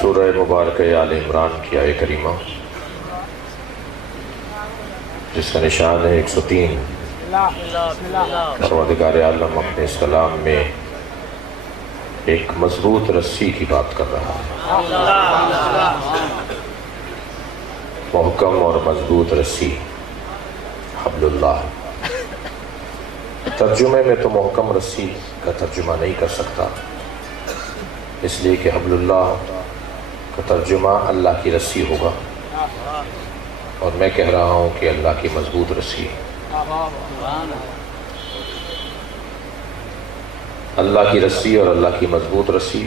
سورہ مبارک آل عمران کی آیت کریمہ جس کا نشان ہے 103۔ پروردگار عالم اپنے اس کلام میں ایک مضبوط رسی کی بات کر رہا ہے، محکم اور مضبوط رسی حبل اللہ۔ ترجمے میں تو محکم رسی کا ترجمہ نہیں کر سکتا، اس لیے کہ حبل اللہ کا ترجمہ اللہ کی رسی ہوگا، اور میں کہہ رہا ہوں کہ اللہ کی مضبوط رسی۔ اللہ کی رسی اور اللہ کی مضبوط رسی،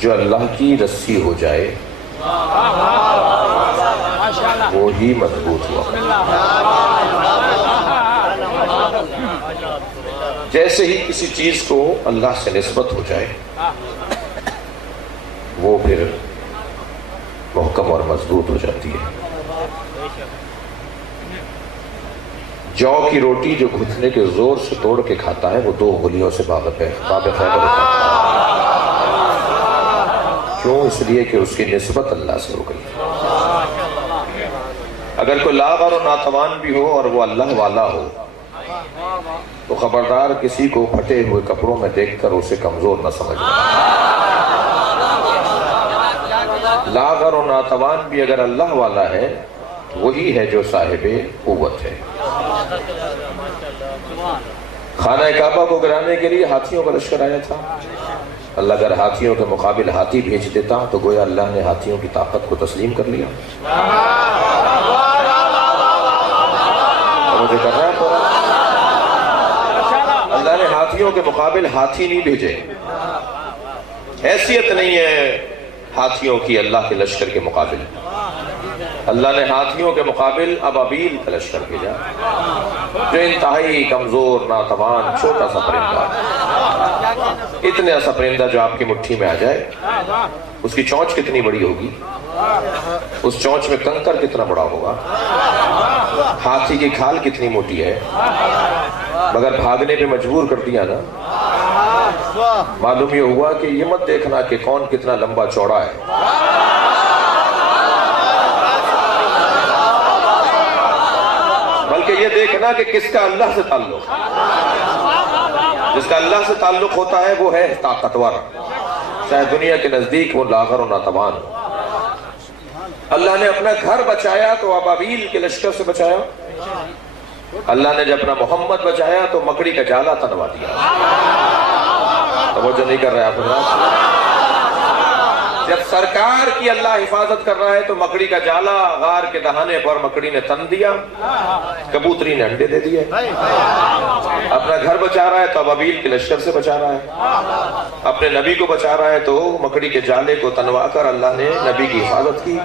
جو اللہ کی رسی ہو جائے وہی مضبوط ہوا۔ جیسے ہی کسی چیز کو اللہ سے نسبت ہو جائے وہ پھر محکم اور مضبوط ہو جاتی ہے۔ جو کی روٹی جو گھٹنے کے زور سے توڑ کے کھاتا ہے وہ 2 انگلیوں سے باب خیبر اٹھاتا ہے۔ کیوں؟ اس لیے کہ اس کی نسبت اللہ سے ہو گئی۔ اگر کوئی لاغر و ناتوان بھی ہو اور وہ اللہ والا ہو تو خبردار کسی کو پھٹے ہوئے کپڑوں میں دیکھ کر اسے کمزور نہ سمجھنا۔ لاغر و ناتوان بھی اگر اللہ والا ہے وہی ہے جو صاحب قوت ہے۔ خانہ کعبہ کو گرانے کے لیے ہاتھیوں کا لشکر آیا تھا۔ اللہ اگر ہاتھیوں کے مقابل ہاتھی بھیج دیتا تو گویا اللہ نے ہاتھیوں کی طاقت کو تسلیم کر لیا۔ مجھے کر رہا ہے اللہ نے ہاتھیوں کے مقابل ہاتھی نہیں بھیجے، حیثیت نہیں ہے ہاتھیوں کی اللہ کے لشکر کے مقابل۔ اللہ نے ہاتھیوں کے مقابل ابابیل کا لشکر بھیجا، جو انتہائی کمزور ناتوان چھوٹا سا پرندہ، اتنا سا پرندہ جو آپ کی مٹھی میں آ جائے۔ اس کی چونچ کتنی بڑی ہوگی، اس چونچ میں کنکر کتنا بڑا ہوگا، ہاتھی کی کھال کتنی موٹی ہے، مگر بھاگنے پہ مجبور کر دیا نا۔ معلوم یہ ہوا کہ یہ مت دیکھنا کہ کون کتنا لمبا چوڑا ہے، بلکہ یہ دیکھنا کہ کس کا اللہ سے تعلق ہے۔ جس کا اللہ سے تعلق ہوتا ہے وہ ہے طاقتور، چاہے دنیا کے نزدیک وہ لاغر و ناتوان ہو۔ اللہ نے اپنا گھر بچایا تو ابابیل کے لشکر سے بچایا، اللہ نے جب اپنا محمد بچایا تو مکڑی کا جالا تنوا دیا۔ توجہ نہیں کر رہے آپ؟ جب سرکار کی اللہ حفاظت کر رہا ہے تو مکڑی کا جالا غار کے دہانے پر مکڑی نے تن دیا، کبوتری نے انڈے دے دیے۔ اپنا گھر بچا رہا ہے تو ابابیل کے لشکر سے بچا رہا ہے، اپنے نبی کو بچا رہا ہے تو مکڑی کے جالے کو تنوا کر اللہ نے نبی کی حفاظت کی۔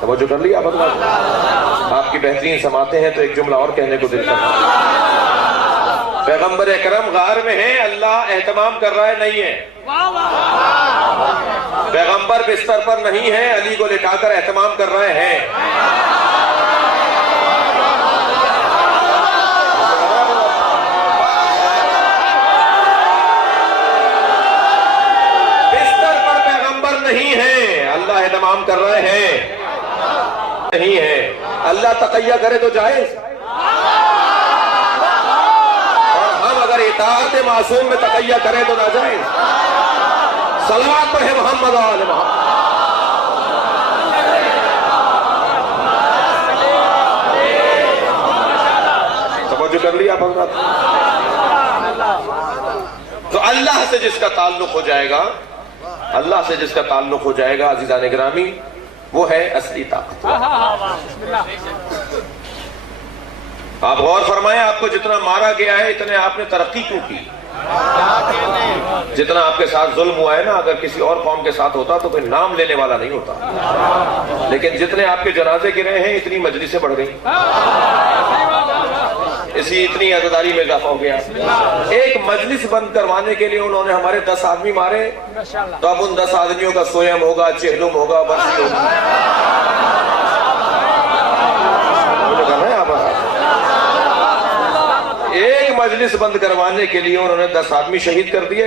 توجہ کر لی آپ کی بہترین سماعتیں ہیں تو ایک جملہ اور کہنے کو دل کرتا ہے۔ پیغمبر اکرم غار میں ہیں، اللہ اہتمام کر رہا ہے نہیں ہے۔ پیغمبر بستر پر نہیں ہے، علی کو لٹا کر اہتمام کر رہے ہیں۔ بستر پر پیغمبر نہیں ہے، اللہ اہتمام کر رہے ہیں نہیں ہے۔ اللہ تقیہ کرے تو جائز، اطاعت معصوم میں تقیہ کرے تو ناجائز۔ صلوات پڑھے محمد آل محمد۔ توجہ کر لیا حضرات؟ تو اللہ سے جس کا تعلق ہو جائے گا، اللہ سے جس کا تعلق ہو جائے گا عزیزان گرامی، وہ ہے اصلی طاقت۔ آپ غور فرمائیں، آپ کو جتنا مارا گیا ہے اتنے آپ نے ترقی کیوں کی؟ جتنا آپ کے ساتھ ظلم ہوا ہے نا، اگر کسی اور قوم کے ساتھ ہوتا تو کوئی نام لینے والا نہیں ہوتا، لیکن جتنے آپ کے جنازے گرے ہیں اتنی مجلسیں بڑھ گئی، اسی اتنی عزاداری میں اضافہ ہو گیا۔ ایک مجلس بند کروانے کے لیے انہوں نے ہمارے 10 آدمی مارے، تو اب ان 10 آدمیوں کا سویم ہوگا، چہلم ہوگا، برسی ہوگا۔ ایک مجلس بند کروانے کے لیے انہوں نے 10 آدمی شہید کر دیے،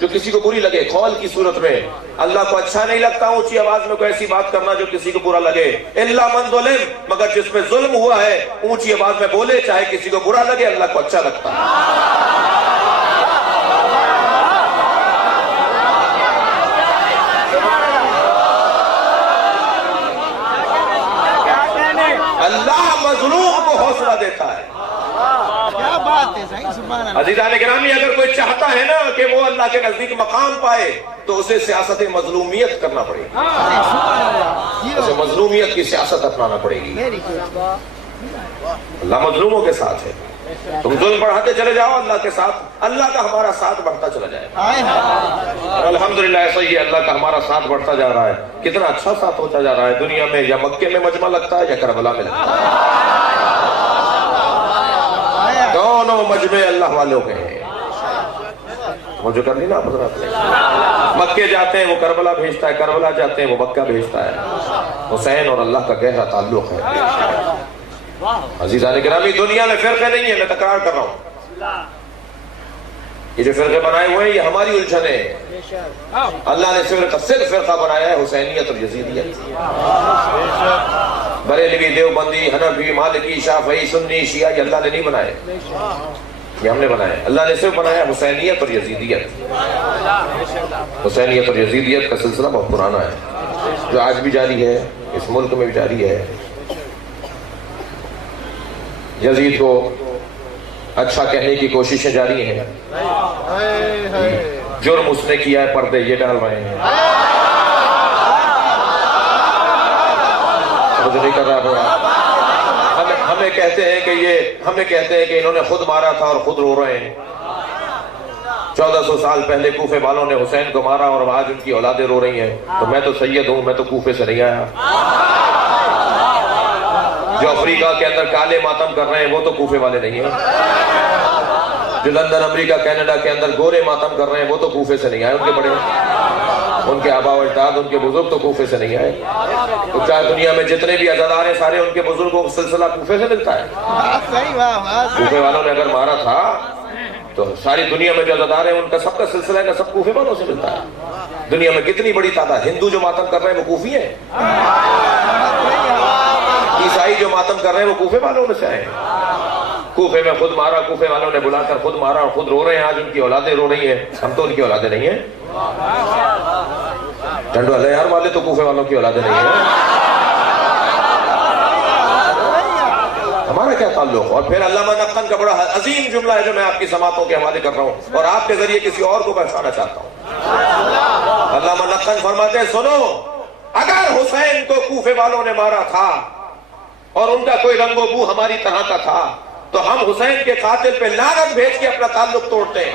جو کسی کو بری لگے، قول کی صورت میں اللہ کو اچھا نہیں لگتا اونچی آواز میں کوئی ایسی بات کرنا جو کسی کو برا لگے، الا من ظلم، مگر جس میں ظلم ہوا ہے اونچی آواز میں بولے چاہے کسی کو برا لگے، اللہ کو اچھا لگتا ہے۔ اللہ مظلوم کو حوصلہ دیتا ہے۔ کیا بات ہے صحیح، سبحان اللہ۔ عزیزان گرامی، اگر کوئی چاہتا ہے نا کہ وہ اللہ کے نزدیک مقام پائے تو اسے سیاست مظلومیت کرنا پڑے گی، اسے مظلومیت کی سیاست اپنانا پڑے گی۔ اللہ مظلوموں کے ساتھ ہے، تم ظلم بڑھاتے چلے جاؤ اللہ کے ساتھ، اللہ کا ہمارا ساتھ بڑھتا چلا جائے۔ الحمدللہ ایسا ہی اللہ کا ہمارا ساتھ بڑھتا جا رہا ہے، کتنا اچھا ساتھ ہوتا جا رہا ہے۔ دنیا میں یا مکے میں مجمع لگتا ہے یا کربلا میں لگتا ہے، دونوں مجمع اللہ والوں کے ہیں۔ مجھے کر لی نا حضرات نے، مکے جاتے ہیں وہ کربلا بھیجتا ہے، کربلا جاتے ہیں وہ مکہ بھیجتا ہے۔ حسین اور اللہ کا گہرا تعلق ہے۔ عزیزان گرامی، دنیا میں فرقے نہیں ہیں، میں تکرار کر رہا ہوں، یہ جو فرقے بنائے ہوئے ہیں یہ ہماری الجھن ہے۔ اللہ نے صرف فرقہ بنایا ہے حسینیت اور یزیدیت، بریلوی، دیوبندی، حنفی، مالکی، شافعی، سنی، شیعہ، یہ اللہ نے نہیں بنائے، یہ ہم نے بنایا۔ اللہ نے صرف بنایا حسینیت اور یزیدیت۔ حسینیت اور یزیدیت کا سلسلہ بہت پرانا ہے، جو آج بھی جاری ہے، اس ملک میں بھی جاری ہے۔ یزید کو اچھا کہنے کی کوششیں جاری ہیں، جرم اس نے کیا ہے، پردے یہ ڈال رہے ہیں، مجھے نہیں کر رہا۔ ہمیں کہتے ہیں کہ انہوں نے خود مارا تھا اور خود رو رہے ہیں۔ 1400 سال پہلے کوفے والوں نے حسین کو مارا اور آج ان کی اولادیں رو رہی ہیں، تو میں تو سید ہوں، میں تو کوفے سے نہیں آیا۔ جو افریقہ کے اندر کالے ماتم کر رہے ہیں وہ تو کوفے والے نہیں ہیں، جو لندن، امریکہ، کینیڈا کے اندر گورے ماتم کر رہے ہیں وہ تو کوفے سے نہیں آئے، ان کے بڑے، ان کے آبا و اجداد، ان کے بزرگ تو کوفے سے نہیں آئے۔ تو کیا دنیا میں جتنے بھی عزادار ہیں سارے ان کے بزرگوں کا سلسلہ کوفے سے ملتا ہے؟ کوفے والوں نے اگر مارا تھا تو ساری دنیا میں جو عزادار ہیں ان کا سب کا سلسلہ ہے، سب کوفے والوں سے ملتا ہے۔ دنیا میں کتنی بڑی تعداد ہندو جو ماتم کر رہے ہیں وہ کوفی ہیں، عیسائی جو ماتم کر رہے ہیں وہ کوفے والوں میں سے ہیں۔ کوفے میں خود مارا، کوفے والوں نے بلا کر خود مارا اور خود رو رہے ہیں، آج ان کی اولادیں رو رہی ہیں، ہم تو ان کی اولادیں نہیں ہیں۔ ٹنڈو یار والے تو کوفے والوں کی اولادیں نہیں ہیں، ہمارا کیا تعلق؟ اور پھر علامہ نقن کا بڑا عظیم جملہ ہے جو میں آپ کی سماعتوں کے حوالے کر رہا ہوں اور آپ کے ذریعے کسی اور کو پہچانا چاہتا ہوں۔ علامہ نقن فرماتے ہیں، سنو، اگر حسین کو کوفے والوں نے مارا تھا اور ان کا کوئی رنگ و بو ہماری طرح کا تھا تو ہم حسین کے قاتل پہ لعنت بھیج کے اپنا تعلق توڑتے ہیں۔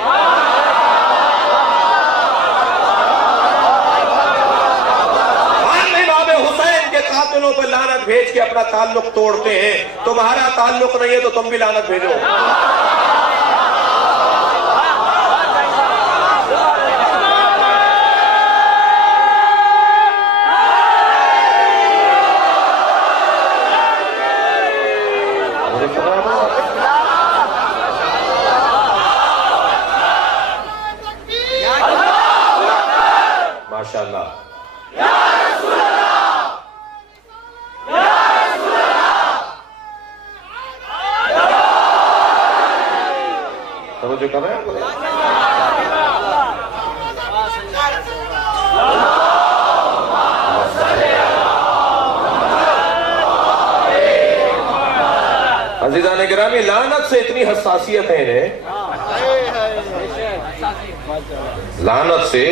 ہم امام حسین کے قاتلوں پہ لعنت بھیج کے اپنا تعلق توڑتے ہیں، تمہارا تعلق نہیں ہے تو تم بھی لعنت بھیجو۔ ماشاءاللہ، توجہ کر رہے ہیں؟ عزیزان گرامی، لعنت سے اتنی حساسیت ہے انہیں، لعنت سے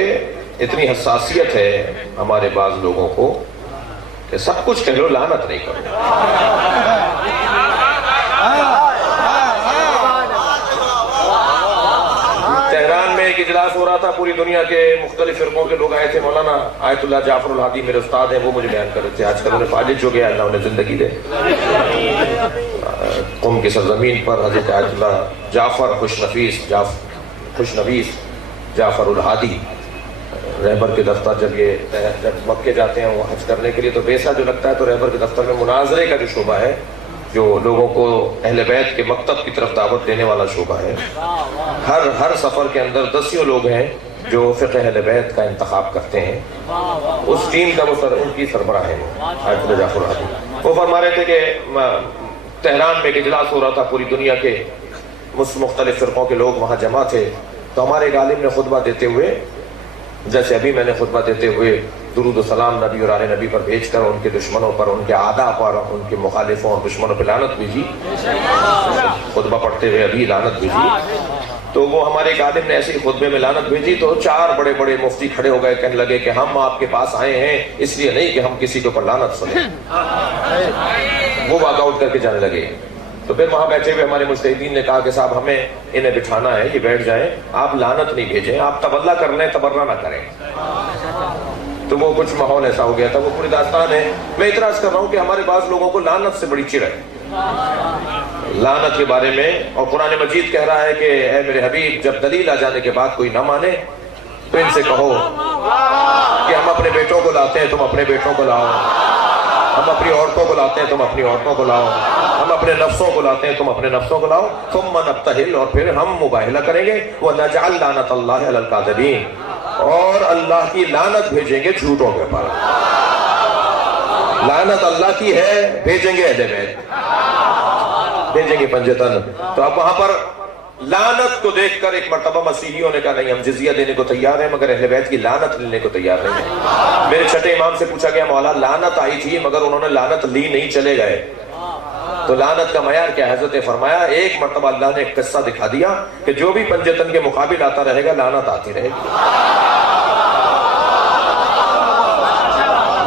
اتنی حساسیت ہے ہمارے بعض لوگوں کو کہ سب کچھ کہہ لو، لعنت نہیں کرو۔ تہران میں ایک اجلاس ہو رہا تھا، پوری دنیا کے مختلف فرقوں کے لوگ آئے تھے، مولانا آیت اللہ جعفر الہادی میرے استاد ہیں، وہ مجھے بیان کر رہے تھے آج کل انہیں فالج ہو گیا، اللہ انہیں زندگی دے۔ قوم کی سرزمین پر حضرت آیت اللہ جعفر خوش نویس جعفر الہادی رہبر کے دفتر جب مکے جاتے ہیں وہ حج کرنے کے لیے تو ویسا جو لگتا ہے، تو رہبر کے دفتر میں مناظرے کا جو شعبہ ہے، جو لوگوں کو اہل بیت کے مکتب کی طرف دعوت دینے والا شعبہ ہے، ہر سفر کے اندر 10 لوگ ہیں جو فقہ اہل بیت کا انتخاب کرتے ہیں، اس ٹیم کا ان کی سربراہ ہے آیت اللہ جعفر الحدی۔ وہ فرما رہے تھے کہ تہران میں ایک اجلاس ہو رہا تھا، پوری دنیا کے مختلف فرقوں کے لوگ وہاں جمع تھے، تو ہمارے ایک عالم نے خطبہ دیتے ہوئے، جیسے ابھی میں نے خطبہ دیتے ہوئے درود و سلام نبی اور آل نبی پر بھیج کر ان کے دشمنوں پر، ان کے اعداء پر، ان کے مخالفوں اور دشمنوں پر لعنت بھیجی، خطبہ پڑھتے ہوئے ابھی لعنت بھیجی، تو وہ ہمارے ایک عالم نے ایسے ہی خطبے میں لعنت بھیجی، تو 4 بڑے بڑے مفتی کھڑے ہو گئے، کہنے لگے کہ ہم آپ کے پاس آئے ہیں اس لیے نہیں کہ ہم کسی کے اوپر لعنت سنیں۔ وہ واک آؤٹ کر کے جانے لگے۔ تو پھر وہاں بیٹھے ہوئے ہمارے مجتہدین نے کہا کہ صاحب ہمیں انہیں بٹھانا ہے، یہ بیٹھ جائیں، آپ لعنت نہیں بھیجیں، آپ تبلا کر لیں، تبرہ نہ کریں۔ تو وہ کچھ ماحول ایسا ہو گیا تھا، وہ پوری داستان ہے۔ میں اعتراض کر رہا ہوں کہ ہمارے بعض لوگوں کو لعنت سے بڑی چڑ ہے، لعنت کے بارے میں، اور قرآن مجید کہہ رہا ہے کہ اے میرے حبیب جب دلیل آ جانے کے بعد کوئی نہ مانے تو ان سے کہو کہ ہم اپنے بیٹوں کو لاتے ہیں، تم اپنے بیٹوں کو لاؤ، ہم اپنی عورتوں کو لاتے ہیں، تم اپنی عورتوں کو لاؤ، ہم اپنے نفسوں کو لاتے ہیں، تم اپنے نفسوں کو لاؤ، ثم نبتہل، اور پھر ہم مباہلہ کریں گے، وَنَجْعَلْ لَعْنَتَ اللَّهِ عَلَى الْكَاذِبِينَ، اور اللہ کی لعنت بھیجیں گے جھوٹوں کے اوپر۔ لعنت اللہ کی ہے، بھیجیں گے اہل بیت، بھیجیں گے پنجتن۔ تو اب وہاں پر لعنت کو دیکھ کر ایک مرتبہ مسیحیوں نے کہا نہیں ہم جزیہ دینے کو تیار ہیں مگر اہل بیت کی لعنت لینے کو تیار نہیں ہیں۔ میرے چھٹے امام سے پوچھا گیا مولا لعنت آئی تھی مگر انہوں نے لعنت لی نہیں، چلے گئے، تو لعنت کا معیار کیا؟ حضرت نے فرمایا ایک مرتبہ اللہ نے ایک قصہ دکھا دیا کہ جو بھی پنجتن کے مقابل آتا رہے گا لعنت آتی رہے گی۔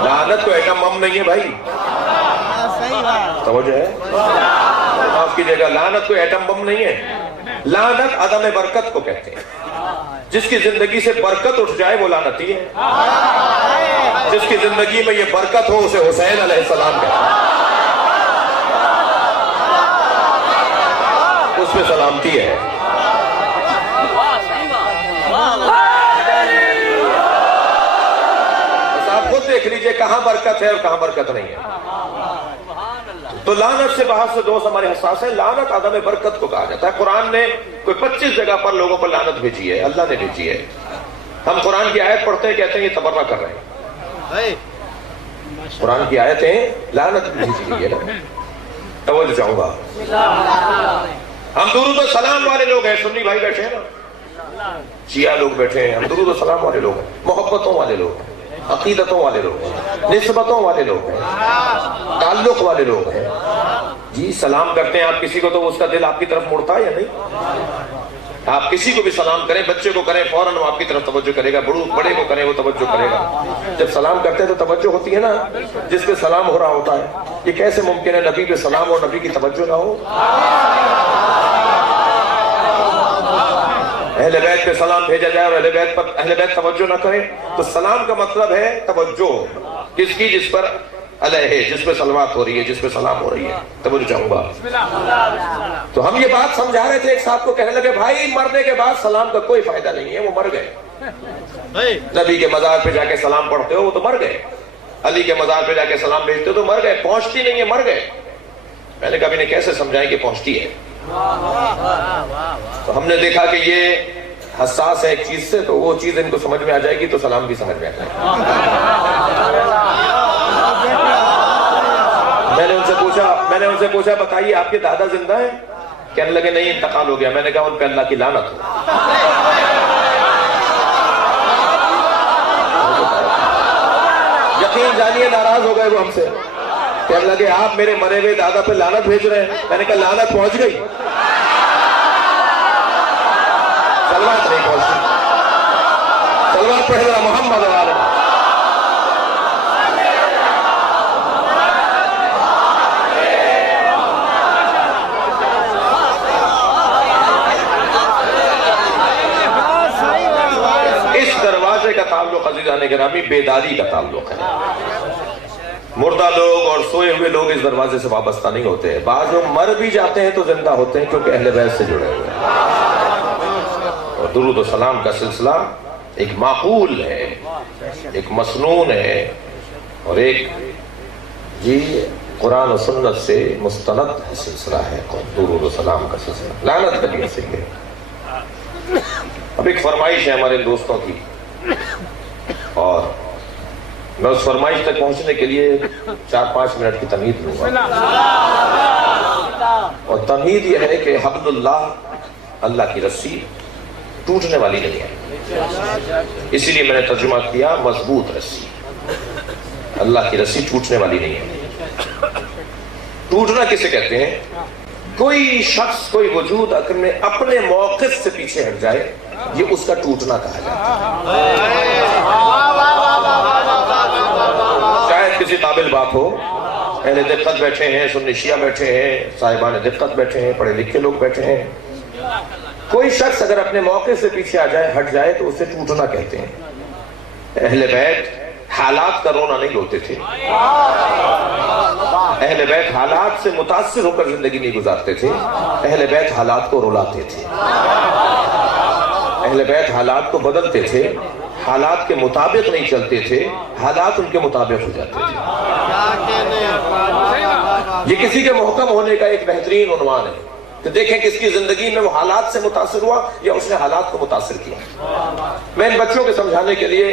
لعنت کو ایٹم بم نہیں ہے بھائی، توجہ ہے، معاف کیجیے گا، لعنت کو ایٹم بم نہیں ہے، لعنت عدم برکت کو کہتے ہیں۔ جس کی زندگی سے برکت اٹھ جائے وہ لعنتی ہے، جس کی زندگی میں یہ برکت ہو اسے حسین علیہ السلام کہتے ہیں، اس میں سلامتی ہے۔ آپ خود دیکھ لیجئے کہاں برکت ہے اور کہاں برکت نہیں ہے۔ تو لعنت سے بہت سے دوست ہمارے حساس ہیں، لعنت عدم برکت کو کہا جاتا ہے۔ قرآن نے کوئی 25 جگہ پر لوگوں پر لعنت بھیجی ہے، اللہ نے بھیجی ہے۔ ہم قرآن کی آیت پڑھتے ہیں کہتے ہیں یہ تبرہ کر رہے ہیں، قرآن کی آیتیں لعنت بھیجی گئی ہے۔ توجہ چاہوں گا، ہم درود و سلام والے لوگ ہیں، سنی بھائی بیٹھے ہیں نا، شیعہ لوگ بیٹھے ہیں، ہم درود و سلام والے لوگ ہیں، محبتوں والے لوگ ہیں، عقیدتوں والے لوگ ہیں، نسبتوں والے لوگ ہیں، تعلق والے لوگ ہیں۔ جی سلام کرتے ہیں آپ کسی کو تو اس کا دل آپ کی طرف مڑتا ہے یا نہیں؟ آپ کسی کو بھی سلام کریں، بچے کو کریں فوراً وہ آپ کی طرف توجہ کرے گا، بڑے کو کریں وہ توجہ کرے گا۔ جب سلام کرتے ہیں تو توجہ ہوتی ہے نا، جس پہ سلام ہو رہا ہوتا ہے۔ یہ کیسے ممکن ہے نبی پہ سلام اور نبی کی توجہ نہ ہو؟ اہل بیت پہ سلام بھیجا جائے اور اہل بیت توجہ نہ کرے تو سلام کا مطلب ہے توجہ کس کی؟ جس پر علیہ، جس پہ صلوات ہو رہی ہے، جس پہ سلام ہو رہی ہے۔ توجہ چاہوں گا۔ تو ہم یہ بات سمجھا رہے تھے، ایک صاحب کو کہنے لگے بھائی مرنے کے بعد سلام کا کوئی فائدہ نہیں ہے، وہ مر گئے۔ نبی کے مزار پہ جا کے سلام پڑھتے ہو وہ تو مر گئے، علی کے مزار پہ جا کے سلام بھیجتے ہو تو مر گئے، پہنچتی نہیں ہے، مر گئے۔ میں نے کہا انہیں کیسے سمجھائیں کہ پہنچتی ہے؟ تو ہم نے دیکھا کہ یہ حساس ہے ایک چیز سے، تو وہ چیز ان کو سمجھ میں آ جائے گی تو سلام بھی سمجھ میں آ جائے گا۔ میں نے ان سے پوچھا بتائیے آپ کے دادا زندہ ہیں؟ کہنے لگے نہیں انتقال ہو گیا۔ میں نے کہا ان پہ اللہ کی لعنت ہو۔ یقین جانیے ناراض ہو گئے وہ ہم سے، کہنے لگے آپ میرے مرے ہوئے دادا پہ لعنت بھیج رہے ہیں۔ میں نے کہا لعنت پہنچ گئی، سلوات نہیں پہنچی۔ سلوات پڑھے ذرا محمد والے۔ اس دروازے کا تعلق عزیزان گرامی بیداری کا تعلق ہے۔ مردہ لوگ اور سوئے ہوئے لوگ اس دروازے سے وابستہ نہیں ہوتے۔ بعض لوگ مر بھی جاتے ہیں تو زندہ ہوتے ہیں کیونکہ اہل بیت سے جڑے ہوئے ہیں۔ اور درود و سلام کا سلسلہ ایک معقول ہے، ایک مسنون ہے، اور ایک قرآن و سنت سے مستند سلسلہ ہے درود و سلام کا سلسلہ۔ لعنت کبھی ایسے ہے۔ اب ایک فرمائش ہے ہمارے دوستوں کی، اور میں اس فرمائش تک پہنچنے کے لیے 4-5 منٹ کی تمہید لوں گا. اور تمہید یہ ہے کہ حبل اللہ، اللہ کی رسی ٹوٹنے والی نہیں ہے. اسی لیے میں نے ترجمہ کیا مضبوط رسی. اللہ کی رسی ٹوٹنے والی نہیں ہے. ٹوٹنا کسے کہتے ہیں؟ کوئی شخص، کوئی وجود اگر میں اپنے موقف سے پیچھے ہٹ جائے، یہ اس کا ٹوٹنا کہا جاتا ہے. چاہے کسی قابل بات ہو، اہل دقت بیٹھے ہیں، سنی شیعہ بیٹھے ہیں، صاحبان دقت بیٹھے ہیں، پڑھے لکھے لوگ بیٹھے ہیں، کوئی شخص اگر اپنے موقع سے پیچھے آ جائے، ہٹ جائے، تو اسے ٹوٹنا کہتے ہیں. اہل بیت حالات کا رونا نہیں روتے تھے. اہل بیت حالات سے متاثر ہو کر زندگی نہیں گزارتے تھے. اہل بیت حالات کو رلاتے تھے. اہل بیت حالات کو بدلتے تھے. حالات کے مطابق نہیں چلتے تھے، حالات ان کے مطابق ہو جاتے تھے. یہ کسی کے محکم ہونے کا ایک بہترین عنوان ہے کہ دیکھیں کس کی زندگی میں وہ حالات سے متاثر ہوا یا اس نے حالات کو متاثر کیا. میں ان بچوں کے سمجھانے کے لیے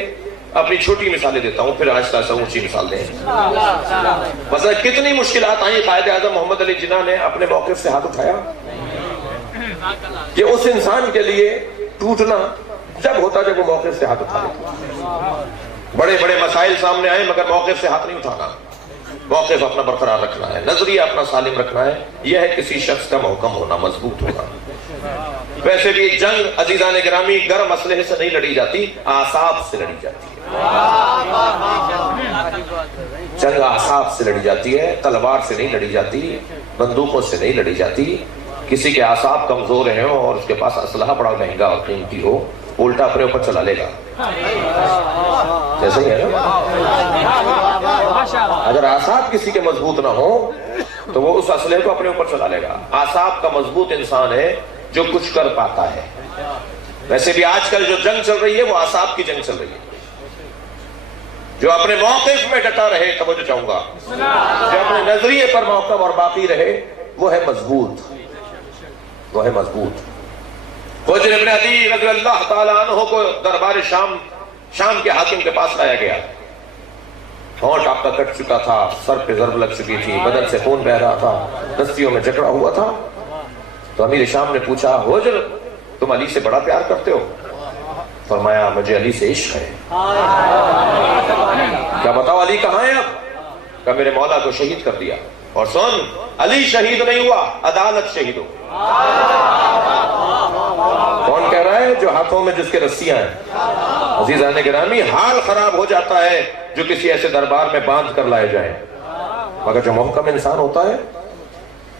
اپنی چھوٹی مثالیں دیتا ہوں، پھر آہستہ آہستہ اونچی مثال دیں. مثلا کتنی مشکلات آئیں، قائد اعظم محمد علی جناح نے اپنے موقف سے ہاتھ اٹھایا. کہ اس انسان کے لیے ٹوٹنا جب ہوتا جب وہ موقف سے ہاتھ اٹھا لیتا. بڑے بڑے مسائل سامنے آئے مگر موقف سے ہاتھ نہیں اٹھانا. موقف اپنا برقرار رکھنا ہے، نظریہ اپنا سالم رکھنا ہے. یہ ہے کسی شخص کا محکم ہونا، مضبوط ہونا. ویسے بھی ایک جنگ عزیزان گرامی گرم اسلحے سے نہیں لڑی جاتی، اعصاب سے لڑی جاتی ہے. جنگ اعصاب سے لڑی جاتی ہے، تلوار سے نہیں لڑی جاتی، بندوقوں سے نہیں لڑی جاتی. کسی کے اعصاب کمزور ہیں اور اس کے پاس اسلحہ بڑا مہنگا اور قیمتی ہو، الٹا اپنے اوپر چلا لے گا. جیسے ہی ہے نا، اگر اعصاب کسی کے مضبوط نہ ہو تو وہ اس اسلحے کو اپنے اوپر چلا لے گا. اعصاب کا مضبوط انسان ہے جو کچھ کر پاتا ہے. ویسے بھی آج کل جو جنگ چل رہی ہے وہ اعصاب کی جنگ چل رہی ہے. جو اپنے موقف میں ڈٹا رہے، توجہ چاہوں گا، جو اپنے نظریے پر محکم اور باقی رہے، وہ ہے مضبوط. وہ ہے مضبوط. حجر ابن عدی رضی اللہ تعالیٰ عنہ کو دربار شام کے حاکم کے پاس لایا گیا. ہونٹ آپ کا کٹ چکا تھا، سر پہ ضرب لگ چکی تھی، بدن سے خون بہ رہا تھا، دستیوں میں جکڑا ہوا تھا. تو امیر شام نے پوچھا، حجر تم علی سے بڑا پیار کرتے ہو؟ فرمایا مجھے علی سے عشق ہے. کیا بتاؤ علی کہاں ہے؟ اب کہا میرے مولا کو شہید کر دیا. اور سن، علی شہید نہیں ہوا، عدالت شہید ہو. کون کہہ رہا ہے؟ جو ہاتھوں میں جس کے رسیاں ہیں. عزیزان گرامی، حال خراب ہو جاتا ہے جو کسی ایسے دربار میں باندھ کر لائے جائیں، مگر جو محکم انسان ہوتا ہے،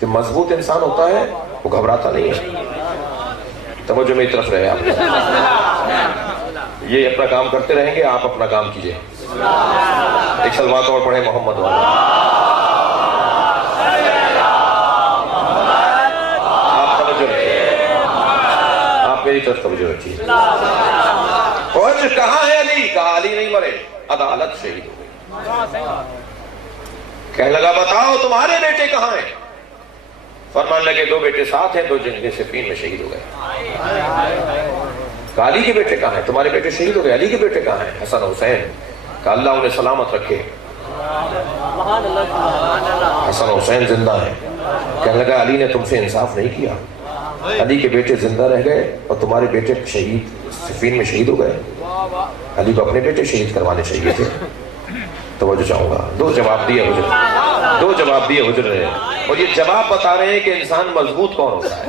جو مضبوط انسان ہوتا ہے، وہ گھبراتا نہیں ہے. توجہ میری طرف رہے آپ. یہ اپنا کام کرتے رہیں گے، آپ اپنا کام کیجئے. ایک صلوات اور پڑھیں محمد والا. میری طرف توجہ رکھیے. حجر کہاں ہے علی؟ کہا علی نہیں مرے، عدالت شہید ہو گئی. کہنے لگا بتاؤ تمہارے بیٹے کہاں ہیں؟ فرمان لگے 2 بیٹے ساتھ ہیں، 2 جنگ صفین میں شہید ہو گئے. کہا علی کے بیٹے کہاں ہیں؟ تمہارے بیٹے شہید ہو گئے. علی کے بیٹے کہاں ہیں؟ حسن حسین. کہا اللہ انہیں سلامت رکھے. حسن حسین زندہ ہیں. کہنے لگا علی نے تم سے انصاف نہیں کیا. علی کے بیٹے زندہ رہ گئے اور تمہارے بیٹے شہید صفین میں شہید ہو گئے. علی کو اپنے بیٹے شہید کروانے چاہیے تھے. توجہ چاہوں گا. 2 جواب دیے حجر، 2 جواب دیے حجر نے. اور یہ جواب بتا رہے ہیں کہ انسان مضبوط کون ہوتا ہے.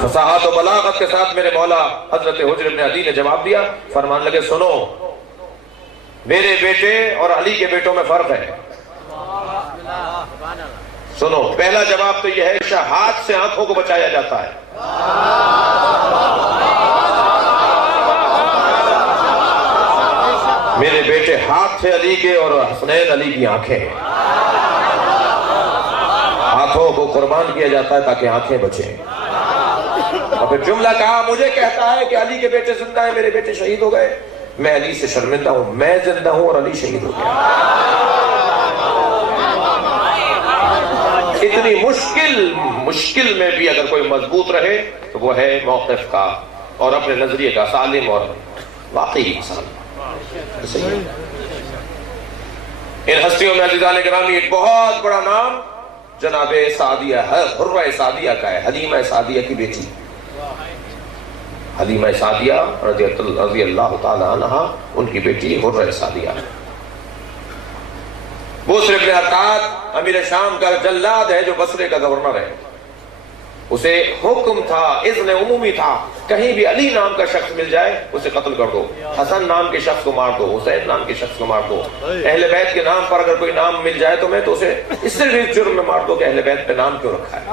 فصاحت و بلاغت کے ساتھ میرے مولا حضرت حجر ابن عدی نے جواب دیا. فرمان لگے سنو، میرے بیٹے اور علی کے بیٹوں میں فرق ہے. سنو، پہلا جواب تو یہ ہے کہ ہاتھ سے آنکھوں کو بچایا جاتا ہے. میرے بیٹے ہاتھ تھے علی کے اور حسنین علی کی آنکھیں ہیں. ہاتھوں کو قربان کیا جاتا ہے تاکہ آنکھیں بچیں. اور پھر جملہ کہا مجھے کہتا ہے کہ علی کے بیٹے زندہ ہیں، میرے بیٹے شہید ہو گئے. میں علی سے شرمندہ ہوں، میں زندہ ہوں اور علی شہید ہو گیا. اتنی مشکل میں بھی اگر کوئی مضبوط رہے تو وہ ہے موقف کا اور اپنے نظریے کا سالم اور واقعی انسان. ان ہستیوں میں عزیزان گرامی ایک بہت بڑا نام جناب سعدیہ ہے، حرہ سعدیہ کا ہے، حلیمہ سعدیہ کی بیٹی حلیمہ سعدیہ رضی اللہ تعالی عنہا، ان کی بیٹی حرہ سعدیہ. بصر بن حقات امیر شام کا جلاد ہے جو بصرے کا گورنر ہے. اسے حکم تھا، اذن عمومی تھا، کہیں بھی علی نام کا شخص مل جائے اسے قتل کر دو، حسن نام کے شخص کو مار دو، حسین نام کے شخص کو مار دو. اہل بیت کے نام پر اگر کوئی نام مل جائے تمہیں تو اسے اس سے بھی جرم میں مار دو کہ اہل بیت پہ نام کیوں رکھا ہے.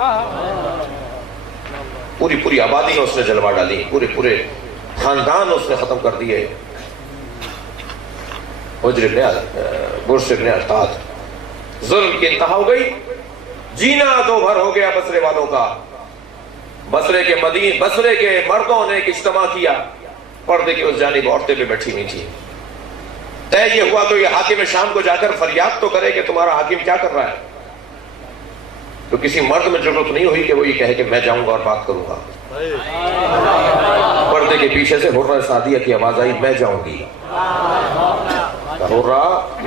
پوری آبادی میں اس نے جلوہ ڈالی، پورے خاندان اس نے ختم کر دیے. بصر بن حقات، ظلم کی انتہا ہو گئی، جینا دو بھر ہو گیا بصرے والوں کا. بصرے کے مردوں نے ایک اجتماع کیا، پردے کی اس جانب عورتیں بھی بیٹھی ہوئی تھی. طے یہ ہوا تو یہ حاکم شام کو جا کر فریاد تو کرے کہ تمہارا حاکم کیا کر رہا ہے. تو کسی مرد میں ضرورت نہیں ہوئی کہ وہ یہ کہے کہ میں جاؤں گا اور بات کروں گا. پردے کے پیچھے سے حرہ سعدیہ کی آواز آئی، میں جاؤں گی. حرہ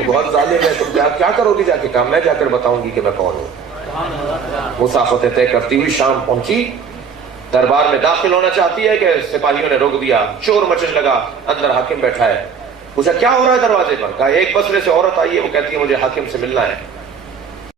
بہت ظالم ہے، تم کیا کرو گی جا کے؟ کہا میں جا کر بتاؤں گی کہ میں کون ہوں. مسافتیں طے کرتی ہوئی شام پہنچی، دربار میں داخل ہونا چاہتی ہے کہ سپاہیوں نے روک دیا. شور مچنے لگا، اندر حاکم بیٹھا ہے. پوچھا کیا ہو رہا ہے دروازے پر؟ کہا ایک بصرے سے عورت آئی ہے، وہ کہتی ہے مجھے حاکم سے ملنا ہے.